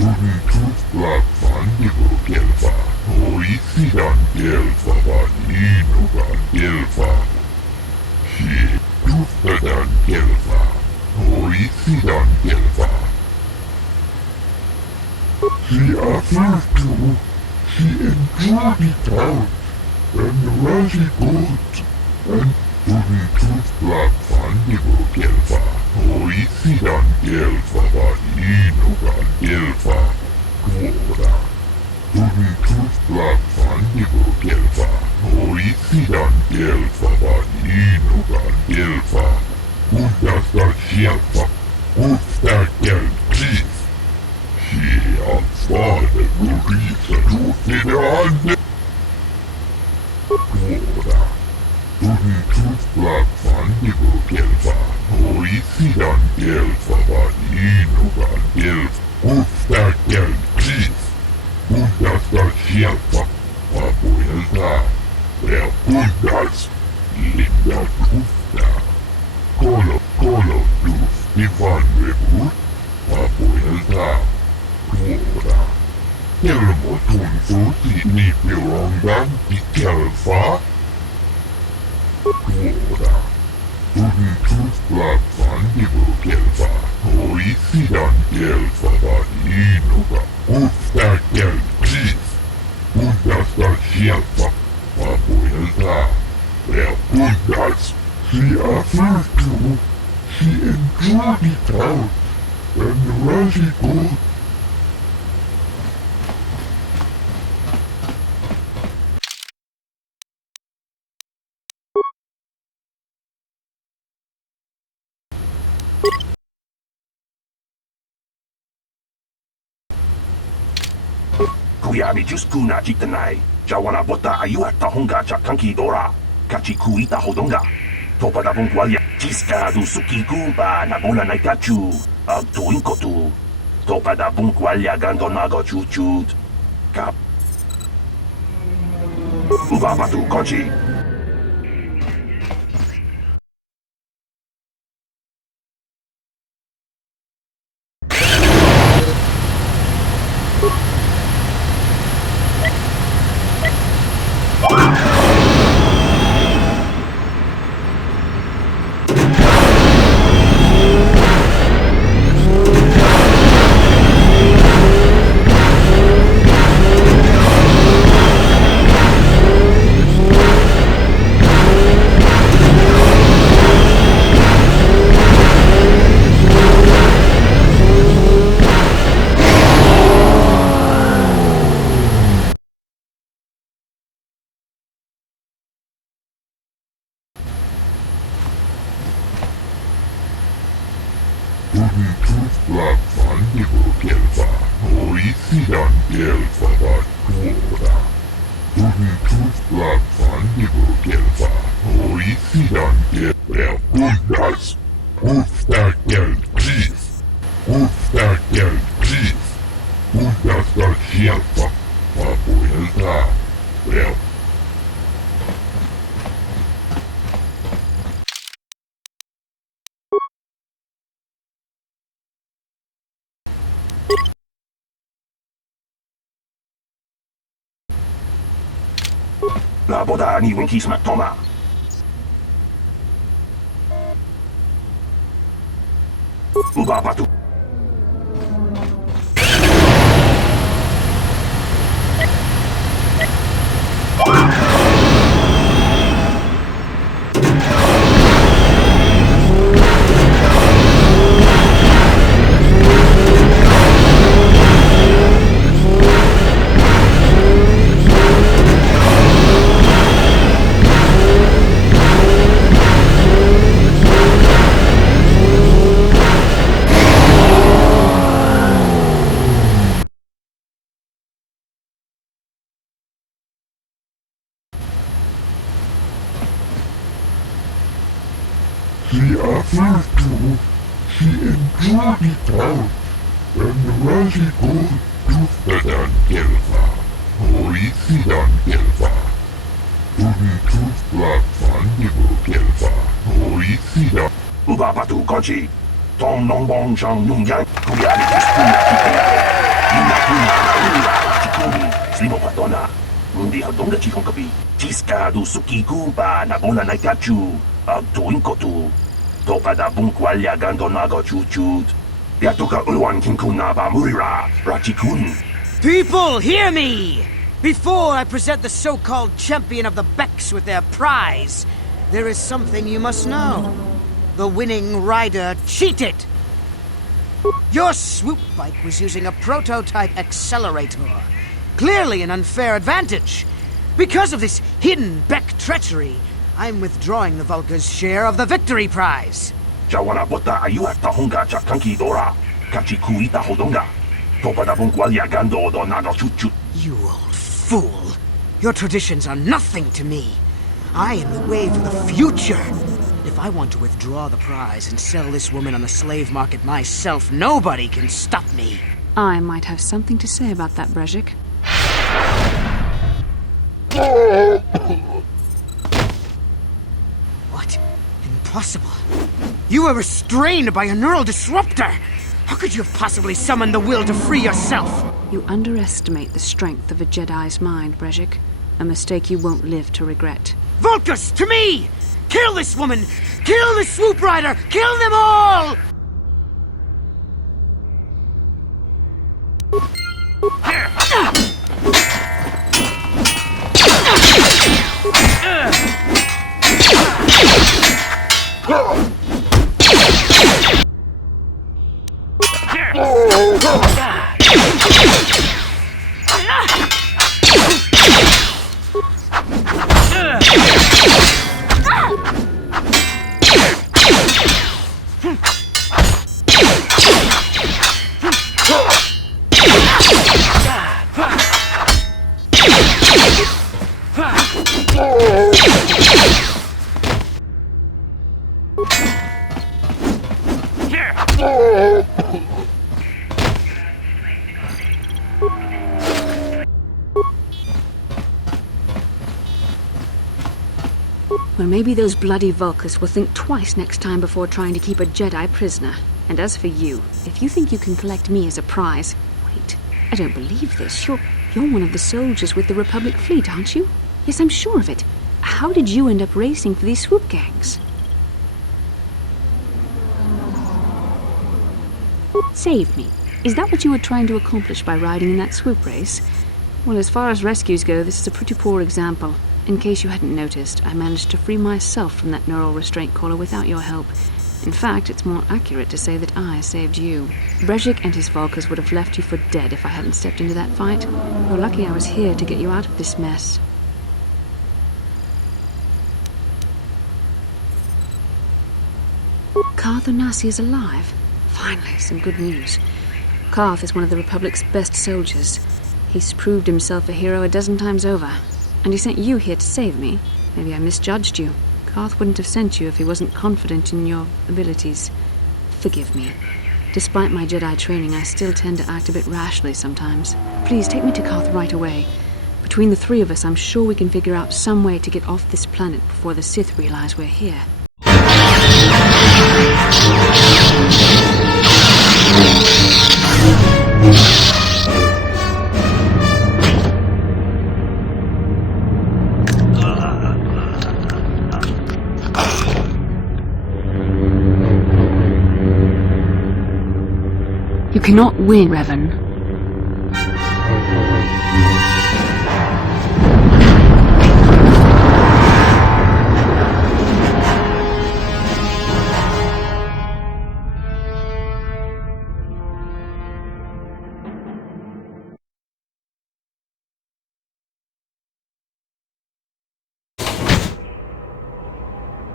Tunitusplafandigo kelfa, oisidan kelfa vaninugan kelfa. Si tustadan kelfa, oisidan kelfa. Si afirtu, si enjoyed and rasi good, and tunitusplafandigo kelfa, oisidan kelfa vaninugan kelfa. Kuoda. Tunitusplafandigo kelfa, oisidan kelfa vaninugan kelfa. Kundasta sieltä, kustakel kiis. Sian svade gurisa tuutine ande. Kuoda. Tunitusplafandigo kelfa, oisidan kelfa vaninugan kelfa. Kustakel kiis. Kundasta sieltä, vapuilta. Ja kundas, linda tufta. Kolo tufti vanrevut, vapuilta. Kuoda. Kelmo tunfuti nipirongan kelfa. Kuoda. Tunitusplafandigo kelfa, oisidan kelfa vaninuga. Kustakel kiis. Kundasta sieltä, vapuilta. Ja kundas, si afirtu, si enjoyed and rasi good. Kuyami just kuna chitanai. Jawana bota ayuata honga chakanki dora. Kachi kuita hodonga. Topa da bungwalya. Chiska du suki kumpa na bola naitachu. Tuinkotu. Topa da bungwalya gandonago chuchut. Kap. Ubabatu kochi. Tunitusplafandigo kelfa, oisidan kelfa vakuoda. Tunitusplafandigo kelfa, oisidan kelfa. Ja kundas, kustakel kiis. Kustakel kiis. Kundasta sieltä, vapuilta. Ja La boda ni winki smaktoma. Ubabatu. si afirtu, si enjoyed and rasi good. Tustadan kelfa, oisidan kelfa. Tunitusplafandigo kelfa, oisidan. Ubabatu kochi. Tom nongbong shang nungyang. Kuyami just kuna chitanai. hodonga chihonkabi. Chiska du suki kumpa na bola na kachu. Tuin kotu. Topa da bunkwalya gando nago chuchut. Yatoka ulwan kinkuna ba murira. Rachikun. People, hear me! Before I present the so-called champion of the Becks with their prize, there is something you must know. The winning rider cheated! Your swoop bike was using a prototype accelerator. Clearly an unfair advantage. Because of this hidden Beck treachery, I'm withdrawing the Vulca's share of the victory prize. Jawana bota ayuat tahonga cha kanki dora. Kachi kuita hodonga. Topa da bunkwalya gando do nago chuchut. You old fool! Your traditions are nothing to me. I am the way for the future. If I want to withdraw the prize and sell this woman on the slave market myself, nobody can stop me. I might have something to say about that, Brezhik. What? Impossible. You were restrained by a neural disruptor. How could you have possibly summoned the will to free yourself? You underestimate the strength of a Jedi's mind, Brezhik. A mistake you won't live to regret. Vulcus, to me! Kill this woman! Kill the swoop rider! Kill them all! Well, maybe those bloody Vulcans will think twice next time before trying to keep a Jedi prisoner. And as for you, if you think you can collect me as a prize... Wait, I don't believe this. You're one of the soldiers with the Republic fleet, aren't you? Yes, I'm sure of it. How did you end up racing for these swoop gangs? Save me. Is that what you were trying to accomplish by riding in that swoop race? Well, as far as rescues go, this is a pretty poor example. In case you hadn't noticed, I managed to free myself from that neural restraint collar without your help. In fact, it's more accurate to say that I saved you. Brezhik and his Vulcans would have left you for dead if I hadn't stepped into that fight. You're lucky I was here to get you out of this mess. Karth Onasi is alive. Finally, some good news. Karth is one of the Republic's best soldiers. He's proved himself a hero a dozen times over. And he sent you here to save me. Maybe I misjudged you. Karth wouldn't have sent you if he wasn't confident in your abilities. Forgive me. Despite my Jedi training, I still tend to act a bit rashly sometimes. Please, take me to Karth right away. Between the three of us, I'm sure we can figure out some way to get off this planet before the Sith realize we're here. You cannot win, Revan.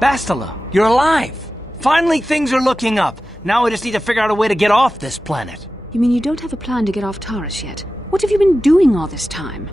Bastila, you're alive! Finally, things are looking up. Now I just need to figure out a way to get off this planet. You mean you don't have a plan to get off Taurus yet? What have you been doing all this time?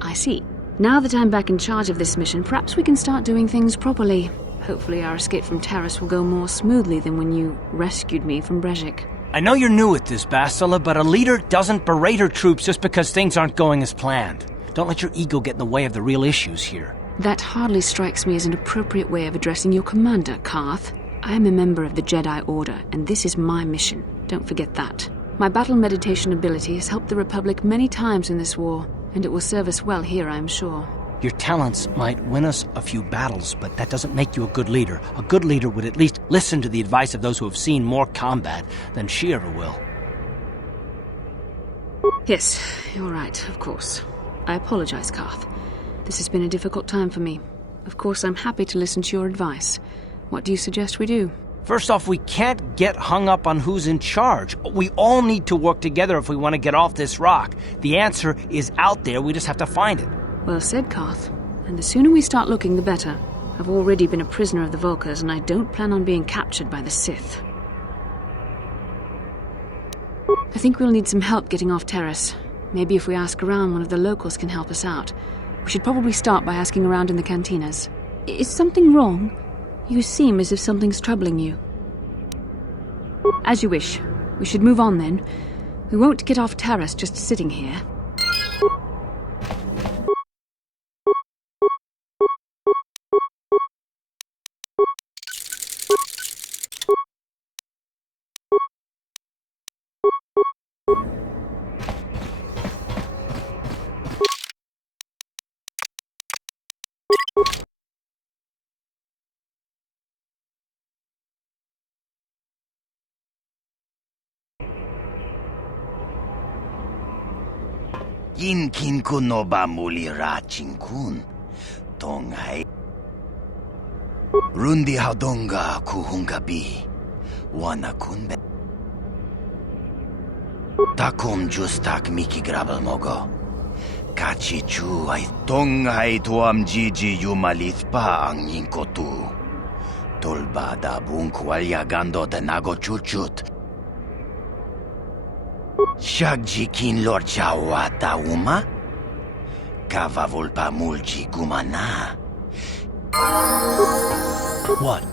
I see. Now that I'm back in charge of this mission, perhaps we can start doing things properly. Hopefully our escape from Taurus will go more smoothly than when you rescued me from Brezhik. I know you're new at this, Bastila, but a leader doesn't berate her troops just because things aren't going as planned. Don't let your ego get in the way of the real issues here. That hardly strikes me as an appropriate way of addressing your commander, Karth. I am a member of the Jedi Order, and this is my mission. Don't forget that. My battle meditation ability has helped the Republic many times in this war, and it will serve us well here, I am sure. Your talents might win us a few battles, but that doesn't make you a good leader. A good leader would at least listen to the advice of those who have seen more combat than she ever will. Yes, you're right, of course. I apologize, Karth. This has been a difficult time for me. Of course, I'm happy to listen to your advice. What do you suggest we do? First off, we can't get hung up on who's in charge. We all need to work together if we want to get off this rock. The answer is out there, we just have to find it. Well said, Karth. And the sooner we start looking, the better. I've already been a prisoner of the Volkers, and I don't plan on being captured by the Sith. I think we'll need some help getting off Terrace. Maybe if we ask around, one of the locals can help us out. We should probably start by asking around in the cantinas. Is something wrong? You seem as if something's troubling you. As you wish. We should move on then. We won't get off Terrace just sitting here. Kin kun no ba muli ra kun tongai rundi hadonga kuhungabi wana kunbe takum justak miki grabel mogo kachi chu ay tongai tuam jiji yumalith pa ang yinkotu tolba da bunkwalya gando de nago chuchut Shagjikin lor chawata uma? Kava volpa mulji gumana. What?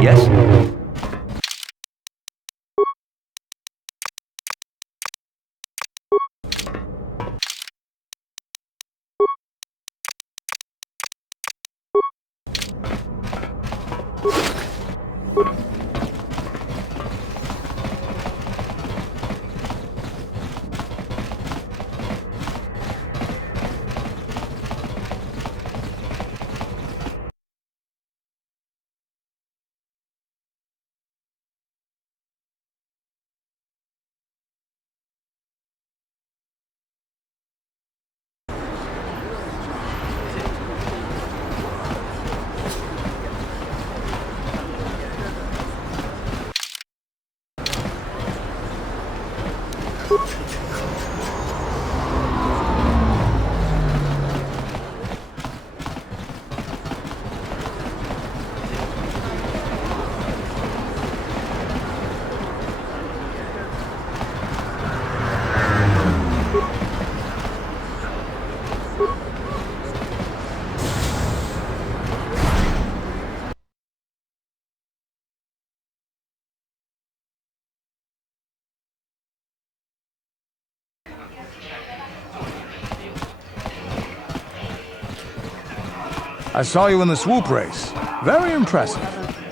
Yes. I saw you in the swoop race. Very impressive.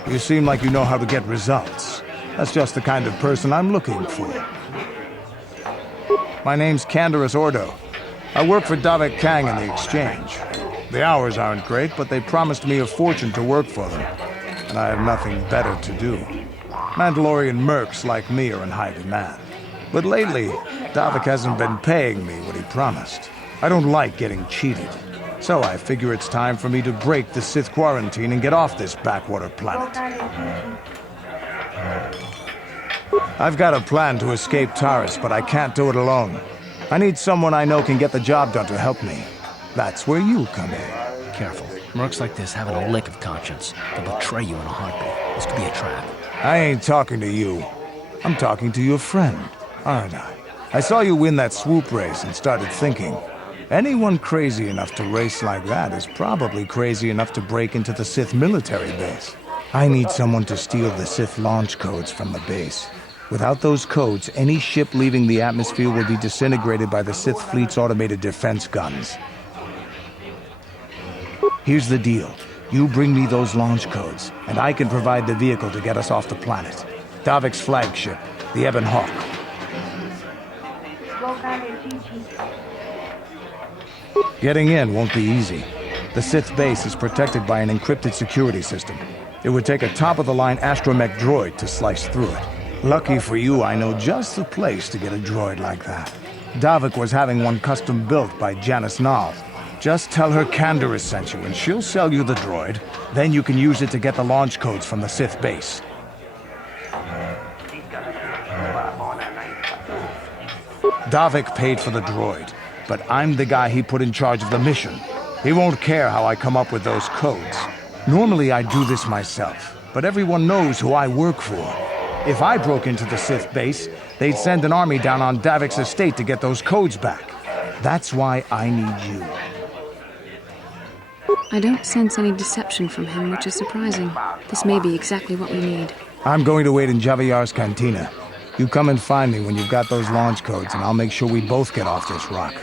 You seem like you know how to get results. That's just the kind of person I'm looking for. My name's Canderous Ordo. I work for Davik Kang in the Exchange. The hours aren't great, but they promised me a fortune to work for them. And I have nothing better to do. Mandalorian mercs like me are in high demand. But lately, Davik hasn't been paying me what he promised. I don't like getting cheated. So I figure it's time for me to break the Sith quarantine and get off this backwater planet. I've got a plan to escape Taris, but I can't do it alone. I need someone I know can get the job done to help me. That's where you come in. Careful. Mercs like this haven't a lick of conscience. They'll betray you in a heartbeat. This could be a trap. I ain't talking to you. I'm talking to your friend, aren't I? I saw you win that swoop race and started thinking, anyone crazy enough to race like that is probably crazy enough to break into the Sith military base. I need someone to steal the Sith launch codes from the base. Without those codes, any ship leaving the atmosphere will be disintegrated by the Sith fleet's automated defense guns. Here's the deal. You bring me those launch codes, and I can provide the vehicle to get us off the planet. Davik's flagship, the Ebon Hawk. Getting in won't be easy. The Sith base is protected by an encrypted security system. It would take a top-of-the-line astromech droid to slice through it. Lucky for you, I know just the place to get a droid like that. Davik was having one custom built by Janice Nall. Just tell her Canderous sent you, and she'll sell you the droid. Then you can use it to get the launch codes from the Sith base. Davik paid for the droid, but I'm the guy he put in charge of the mission. He won't care how I come up with those codes. Normally I do this myself, but everyone knows who I work for. If I broke into the Sith base, they'd send an army down on Davik's estate to get those codes back. That's why I need you. I don't sense any deception from him, which is surprising. This may be exactly what we need. I'm going to wait in Javiar's cantina. You come and find me when you've got those launch codes, and I'll make sure we both get off this rock.